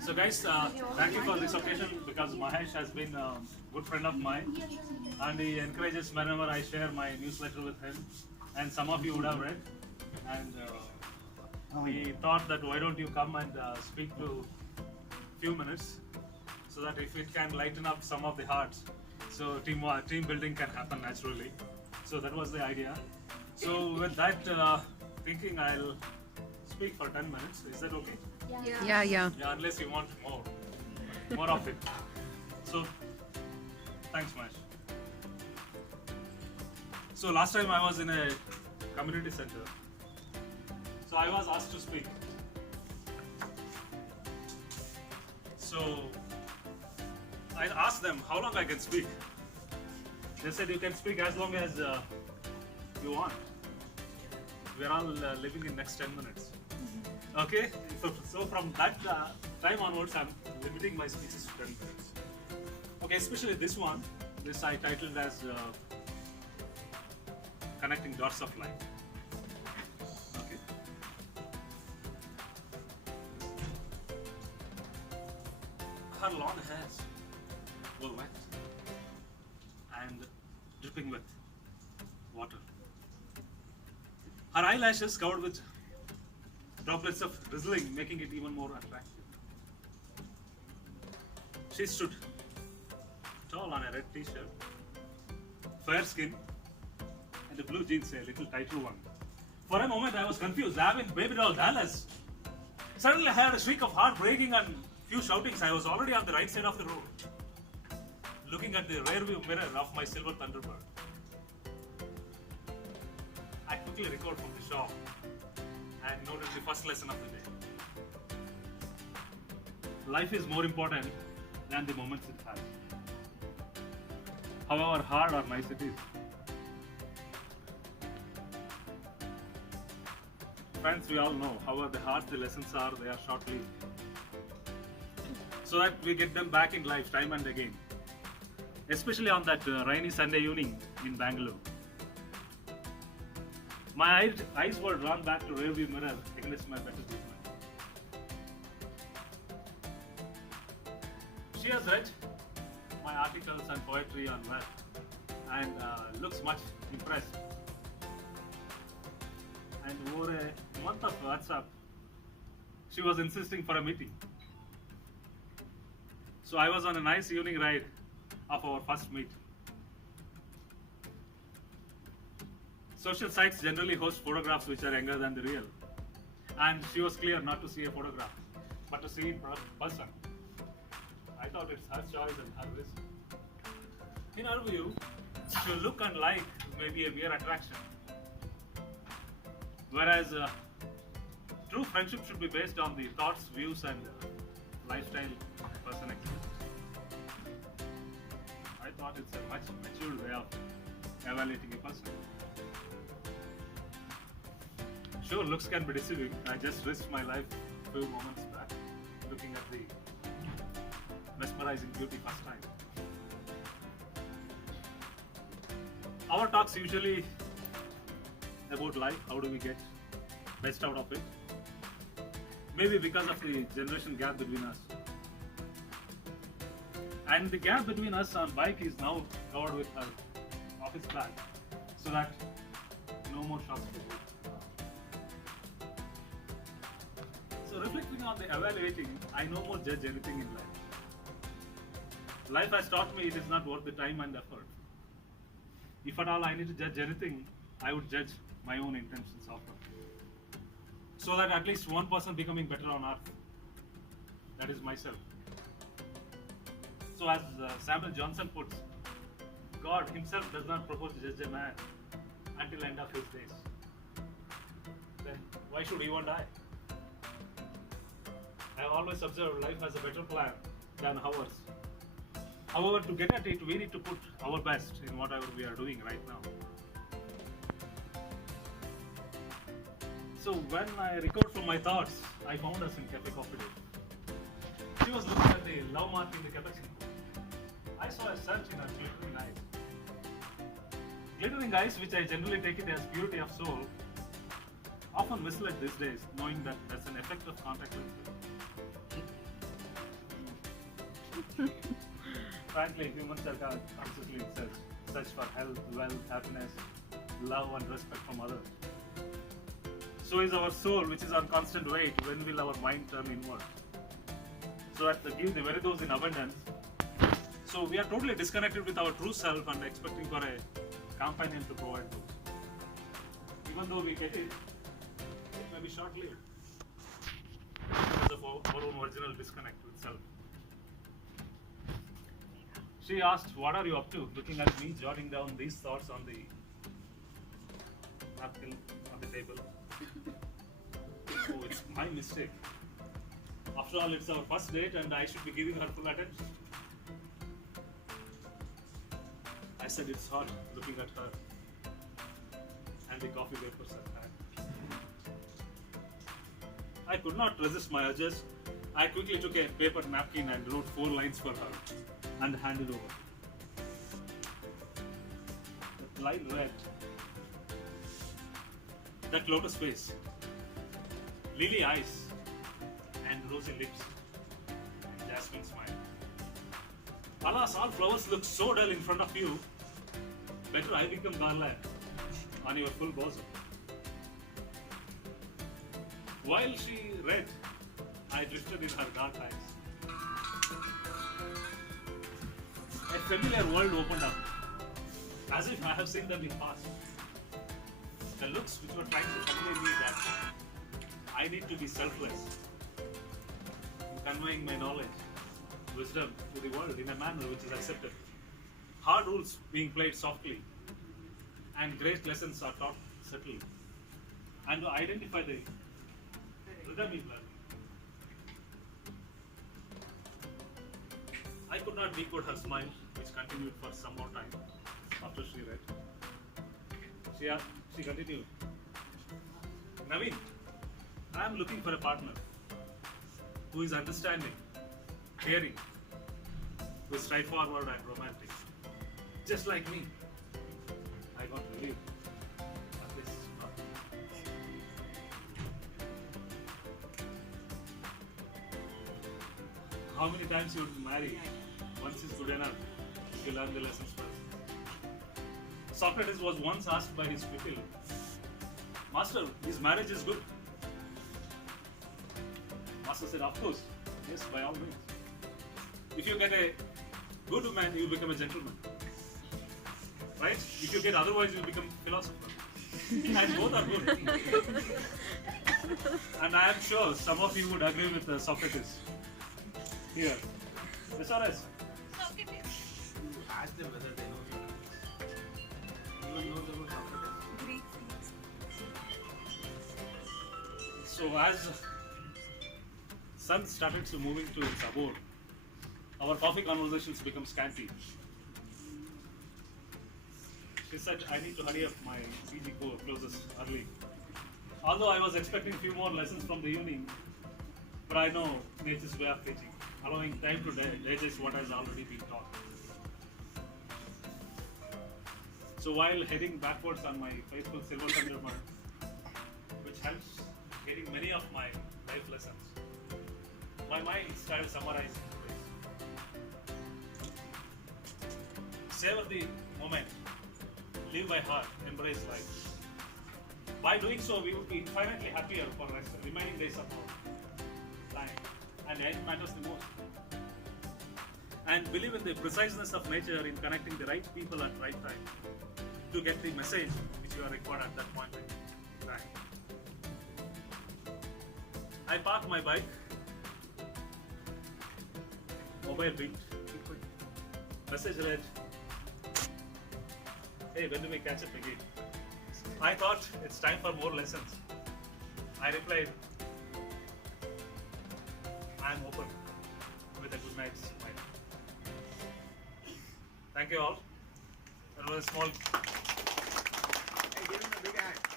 So guys, thank you for this occasion because Mahesh has been a good friend of mine and he encourages whenever I share my newsletter with him, and some of you would have read, and we thought that why don't you come and speak to few minutes so that if it can lighten up some of the hearts, so team building can happen naturally. So that was the idea. So with that thinking, I'll speak for 10 minutes. Is that okay? Yeah. Yeah, unless you want more of it. So, thanks, Mahesh. So last time I was in a community center. So I was asked to speak. So I asked them how long I can speak. They said you can speak as long as you want. We are all living in next 10 minutes. Okay, so from that time onwards, I'm limiting my speeches to 10 minutes. Okay, especially this one, this I titled as Connecting Dots of Life. Okay. Her long hairs were wet and dripping with water. Her eyelashes covered with droplets of drizzling, making it even more attractive. She stood tall on a red t-shirt, fair skin, and a blue jeans, a little tighter one. For a moment I was confused. I have been baby doll Dallas. Suddenly I heard a shriek of heart breaking and few shoutings. I was already on the right side of the road, looking at the rear view mirror of my silver Thunderbird. I quickly recovered from the shock and noted the first lesson of the day. Life is more important than the moments it has, however hard or nice it is. Friends, we all know, however hard the lessons are, they are short-lived. So that we get them back in life time and again. Especially on that rainy Sunday evening in Bangalore. My eyes were drawn back to rearview mirror against my better judgment. She has read my articles and poetry on web and looks much impressed. And over a month of WhatsApp, she was insisting for a meeting. So I was on a nice evening ride of our first meet. Social sites generally host photographs which are younger than the real. And she was clear not to see a photograph, but to see in person. I thought it's her choice and her risk. In her view, to look and like may be a mere attraction. Whereas true friendship should be based on the thoughts, views and lifestyle person experience. I thought it's a much matured way of evaluating a person. Sure, looks can be deceiving. I just risked my life a few moments back looking at the mesmerizing beauty first time. Our talks usually about life, how do we get best out of it? Maybe because of the generation gap between us. And the gap between us on bike is now covered with her office bag, so that no more shots to go. So reflecting on the evaluating, I no more judge anything in life. Life has taught me it is not worth the time and effort. If at all I need to judge anything, I would judge my own intentions of it. So that at least one person becoming better on earth, that is myself. So as Samuel Johnson puts, God himself does not propose to judge a man until the end of his days. Then why should you and I? I have always observed life as a better plan than ours. However, to get at it, we need to put our best in whatever we are doing right now. So when I recovered from my thoughts, I found us in Cafe Coffee Day. She was looking at the love mark in the cappuccino. I saw a search in her glittering eyes. Glittering eyes, which I generally take it as purity of soul, often misled these days, knowing that that's an effect of contact lenses. Frankly, humans are constantly in search for health, wealth, happiness, love, and respect from others. So is our soul, which is on constant wait. When will our mind turn inward? So that to give the very dose in abundance. So we are totally disconnected with our true self and expecting for a companion to provide those. Even though we get it may be short-lived because of our own original disconnect with self. She asked, "What are you up to?" Looking at me, jotting down these thoughts on the napkin on the table. Oh, it's my mistake. After all, it's our first date and I should be giving her full attention. I said it's hot, looking at her and the coffee papers at hand. I could not resist my urges. I quickly took a paper napkin and wrote 4 lines for her and handed over. The line read, "That lotus face, lily eyes, and rosy lips, and jasmine smile. Alas, all flowers look so dull in front of you. Better I become garland on your full bosom." While she read, I drifted in her dark eyes. A familiar world opened up, as if I have seen them in past. The looks which were trying to convey me that I need to be selfless in conveying my knowledge, wisdom to the world in a manner which is accepted. Hard rules being played softly, and great lessons are taught subtly. And to identify the rhythm is learned. I could not decode her smile, which continued for some more time after she read. She continued, "Naveen, I am looking for a partner who is understanding, caring, who is straightforward and romantic, just like me." I got relieved. At least not. How many times you would marry? Once is good enough if you learn the lessons first. Socrates was once asked by his pupil, "Master, this marriage is good." Master said, "Of course, yes, by all means. If you get a good woman, you become a gentleman. Right? If you get otherwise, you become a philosopher." And both are good. And I am sure some of you would agree with Socrates. Here. Yes or yes? Ask them whether they know Socrates. Anyone knows about Socrates? So as sun started to moving to its abode, our coffee conversations become scanty. She said, "I need to hurry up, my PG closes early." Although I was expecting a few more lessons from the evening, but I know nature's way of teaching, allowing time to digest what has already been taught. So while heading backwards on my faithful silver Thunderbird, which helps getting many of my life lessons, my mind started summarizing this. Savor the moment, live by heart, embrace life. By doing so, we would be infinitely happier for the remaining days of our life, and the end matters the most. And believe in the preciseness of nature in connecting the right people at right time to get the message which you are required at that point in time. I parked my bike. Mobile beeped. Message read, "Hey, when do we catch up again?" I thought it's time for more lessons. I replied, "I'm open," with a good night's smile. Thank you all. That was a small. Hey, give him a big hand.